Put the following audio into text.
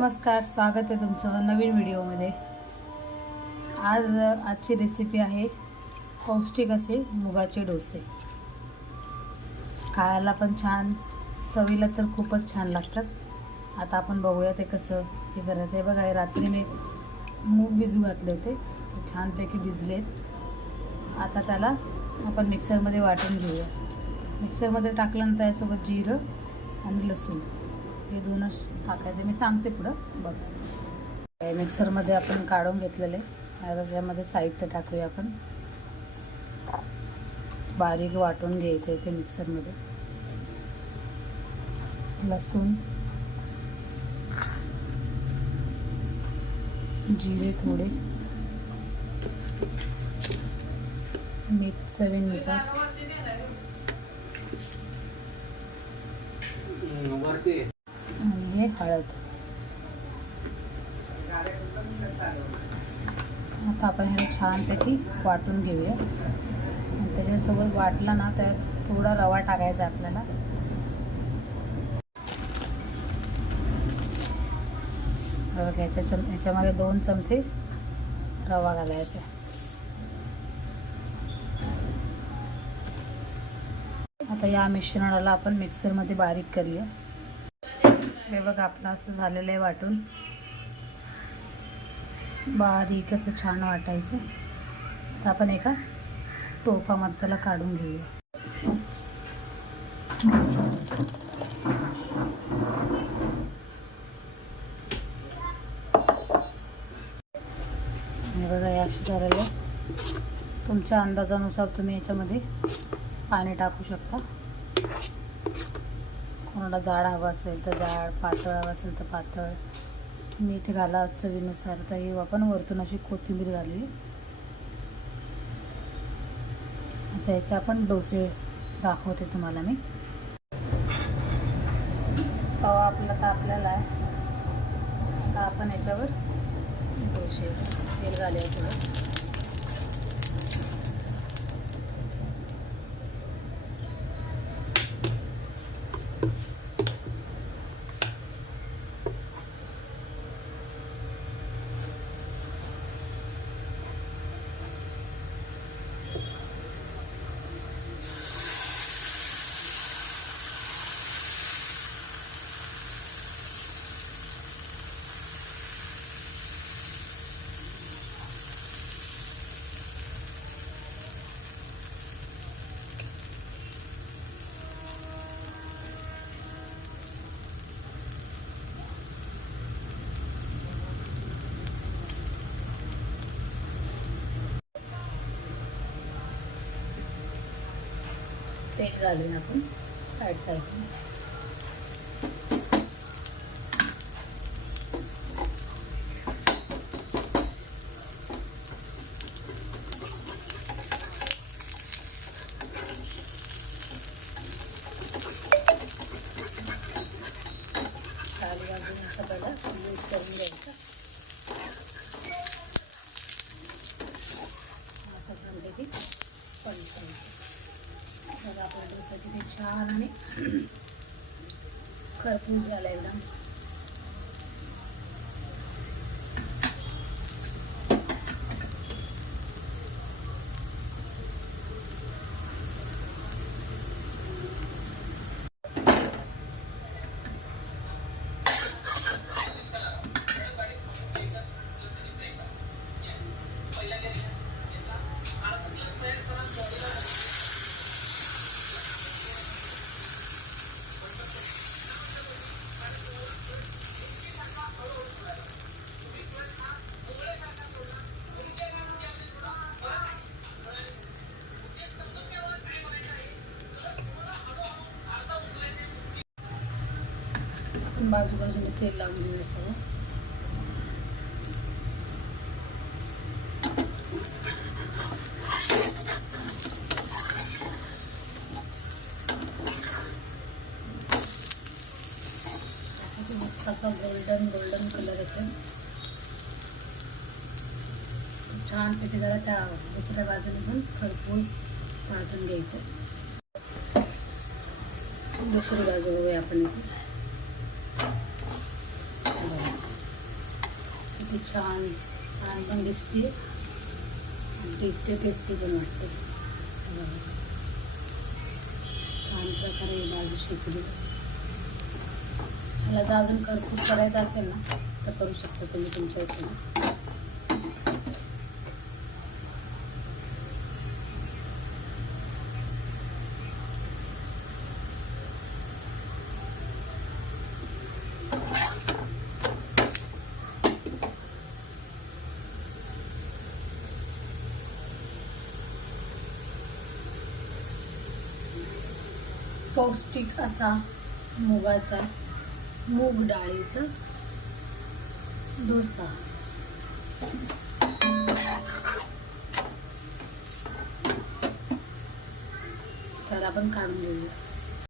नमस्कार स्वागत आहे तुमचं नवीन व्हिडिओमध्ये. आज आजची रेसिपी आहे पौष्टिक असे मुगाचे डोसे. खायला पण छान चवीला तर खूपच छान लागतात. आता आपण बघूया ते कसं हे करायचं. आहे बघा हे रात्री मी मूग भिजू घातले होते. छानपैकी भिजलेत. आता त्याला आपण मिक्सरमध्ये वाटून घेऊया. मिक्सरमध्ये टाकल्यानंतर त्यासोबत जिरं आणि लसूण. हे दोनच टाकायचे. मी सांगते पुढं. बघ. मिक्सरमध्ये आपण काढून घेतलेले. आता त्यामध्ये साहित्य टाकूया आपण. बारीक वाटून घ्यायचं आहे ते मिक्सरमध्ये. लसूण. जिरे थोडे. मीठ चवीनुसार. वरती. हळद. आता आपण हे छानपैकी वाटून घेऊया. त्याच्यासोबत वाटला ना तर थोडा रवा टाकायचा आपल्याला. घ्यायचा याच्या चम याच्यामध्ये दोन चमचे रवा घालायचा. आता या मिश्रणाला आपण मिक्सरमध्ये बारीक करूया. हे बघा आपलं असं झालेलं आहे वाटून. बारीक असं छान वाटायचं. तर आपण एका टोपामध्ये त्याला काढून घेऊया. बघा हे असे झालेले तुमच्या अंदाजानुसार तुम्ही याच्यामध्ये पाणी टाकू शकता. कोणाला जाड हवं असेल तर जाड पातळ हवं असेल तर पातळ. मीठ घाला चवीनुसार. तर हे आपण वरतून अशी कोथिंबीर घालली. आता याचे आपण डोसे दाखवते तुम्हाला मी. तवा आपला तर आपल्याला आहे. आता आपण याच्यावर डोसे तेल घालूया थोडं. तेल घालूया आपण साईड साईडने खाली असं यूज करून द्यायचा असं पण बघा आपल्या डोसा किती छान आणि खरपूस झाला एकदम. आपण बाजूबाजूने तेल लावून घेऊया सगळं. मस्त असा गोल्डन गोल्डन कलर येतो छान तिथे जरा त्या दुसऱ्या बाजूने पण खरपूस भाजून घ्यायचं. दुसरी बाजू बघूया आपण इथे. किती छान छान पण दिसते आणि टेस्टी टेस्टी पण वाटते. छान प्रकारे भाजी शिकली ह्याला जर अजून करपूस करायचं असेल ना तर करू शकता तुम्ही तुमच्या इथे पौष्टिक असा मुगाचा मूग डाळीचा डोसा. तर आपण काढून घेऊया.